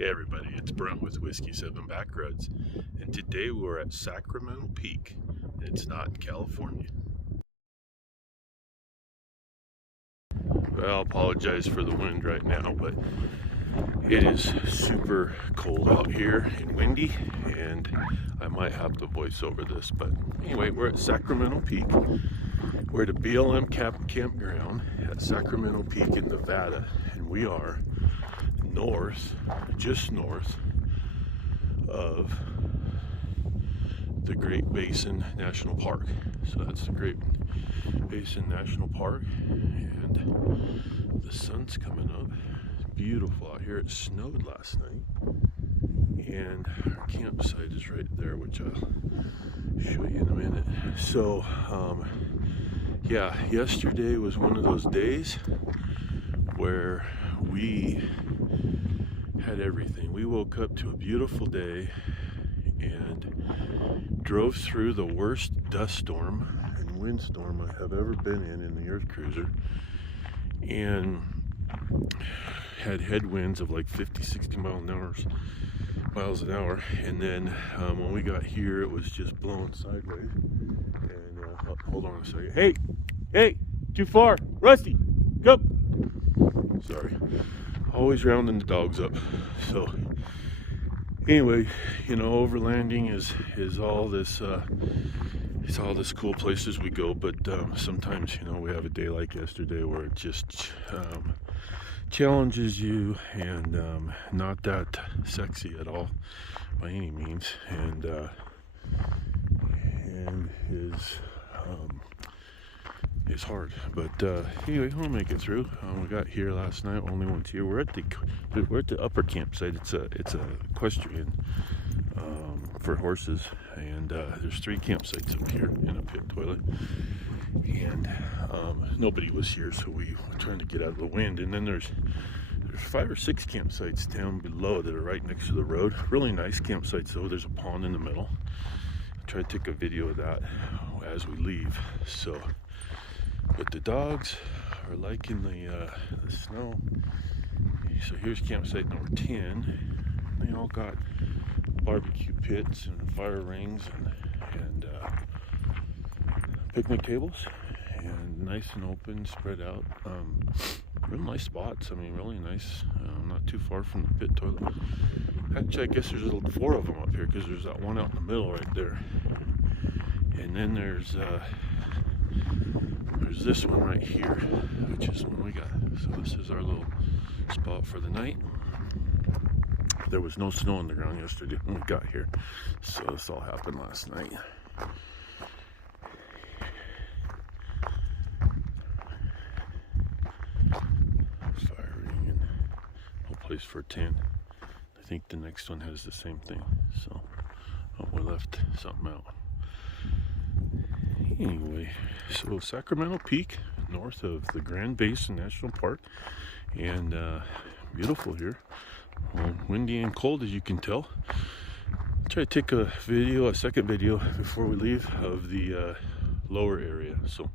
Hey everybody, it's Brent with Whiskey 7 Backroads, and today we're at Sacramento Peak. It's not in California. Well, I apologize for the wind right now, but it is super cold out here and windy, and I might have to voice over this. But anyway, we're at Sacramento Peak. We're at a BLM campground at Sacramento Peak in Nevada, and we are just north of the Great Basin National Park. So that's the Great Basin National Park, and the sun's coming up. It's beautiful out here. It snowed last night, and our campsite is right there, which I'll show you in a minute. So yeah, yesterday was one of those days where we had everything. We woke up to a beautiful day and drove through the worst dust storm and windstorm I have ever been in the EarthCruiser, and had headwinds of like 50-60 miles an hour. And then when we got here, it was just blowing sideways. And hold on a second. Hey, too far, Rusty, go. Sorry, always rounding the dogs up. So anyway, you know, overlanding is all this it's all this cool places we go, but sometimes, you know, we have a day like yesterday where it just challenges you, and not that sexy at all by any means, and is hard. But anyway, we'll make it through. We got here last night, only once here. We're at the upper campsite. It's a equestrian for horses, and there's 3 campsites up here in a pit toilet, and nobody was here, so we were trying to get out of the wind. And then there's 5 or 6 campsites down below that are right next to the road. Really nice campsites though. There's a pond in the middle. I'll try to take a video of that as we leave. So, but the dogs are liking the snow. So here's campsite number 10. They all got barbecue pits and fire rings and picnic tables, and nice and open, spread out. Real nice spots. I mean, really nice. Not too far from the pit toilet. Actually, I guess there's 4 of them up here, because there's that one out in the middle right there, and then there's this one right here, which is one we got. So this is our little spot for the night. There was no snow on the ground yesterday when we got here, so this all happened last night. Fire ring and no place for a tent. I think the next one has the same thing, so we left something out. Anyway, so Sacramento Peak, north of the Grand Basin National Park, and beautiful here. Well, windy and cold, as you can tell. I'll try to take a second video before we leave, of the lower area. So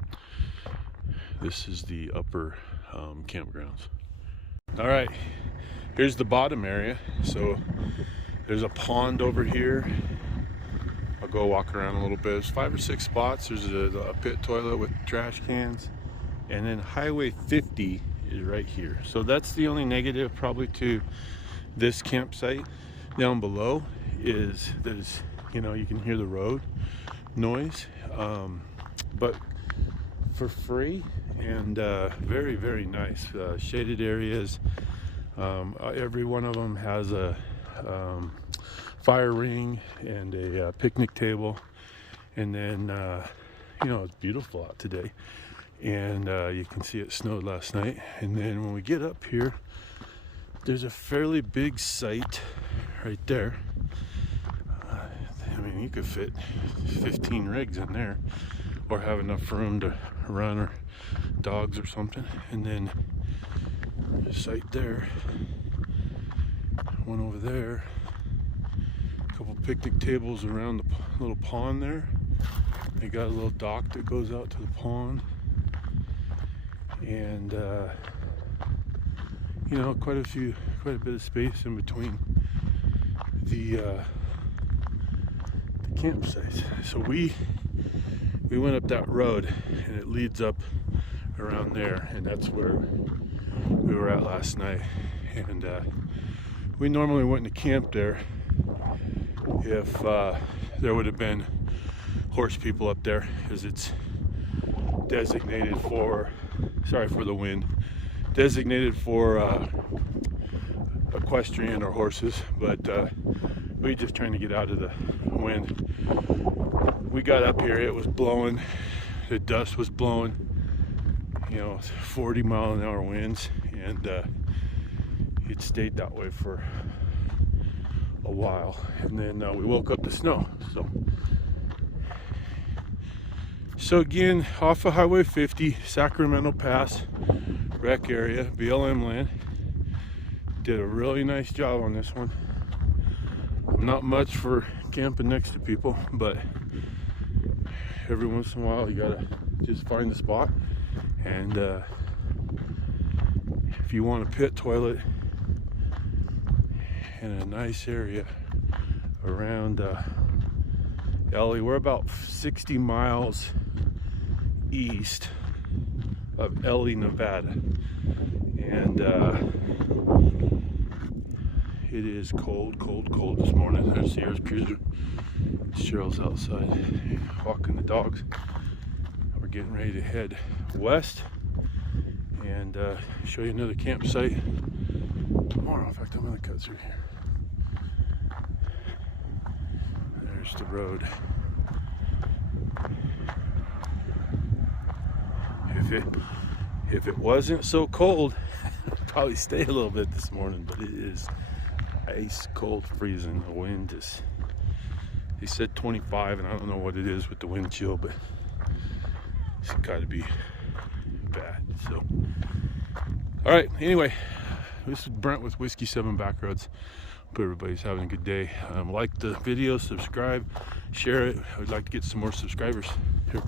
this is the upper campgrounds. All right, here's the bottom area. So there's a pond over here. I'll go walk around a little bit. There's 5 or 6 spots. There's a pit toilet with trash cans, and then Highway 50 is right here. So that's the only negative probably to this campsite down below, is there's, you know, you can hear the road noise, but for free, and very, very nice. Shaded areas. Every one of them has a fire ring and a picnic table, and then you know, it's beautiful out today, and you can see it snowed last night. And then when we get up here, there's a fairly big site right there. I mean, you could fit 15 rigs in there, or have enough room to run or dogs or something. And then a site there, one over there, a couple picnic tables around the little pond there. They got a little dock that goes out to the pond, and you know, quite a bit of space in between the campsite. So we went up that road, and it leads up around there, and that's where we were at last night. And we normally wouldn't have camped there if there would have been horse people up there, because it's designated for, sorry for the wind, designated for equestrian or horses, but we were just trying to get out of the wind. We got up here, it was blowing, the dust was blowing, you know, 40-mile-an-hour winds, and it stayed that way for a while, and then we woke up to snow. So again, off of Highway 50, Sacramento Pass, rec area, BLM land. Did a really nice job on this one. I'm not much for camping next to people, but every once in a while you gotta just find a spot. And if you want a pit toilet in a nice area around Ellie, we're about 60 miles east of Ellie, Nevada, and it is cold this morning. There's the EarthCruiser. Cheryl's outside walking the dogs. We're getting ready to head west and show you another campsite tomorrow. In fact, I'm gonna cut through here. There's the road. If it wasn't so cold, I'd probably stay a little bit this morning, but it is ice cold, freezing. The wind is, they said 25, and I don't know what it is with the wind chill, but it's got to be bad. So, all right, anyway, this is Brent with Whiskey 7 Backroads. Hope everybody's having a good day. Like the video, subscribe, share it. I would like to get some more subscribers here.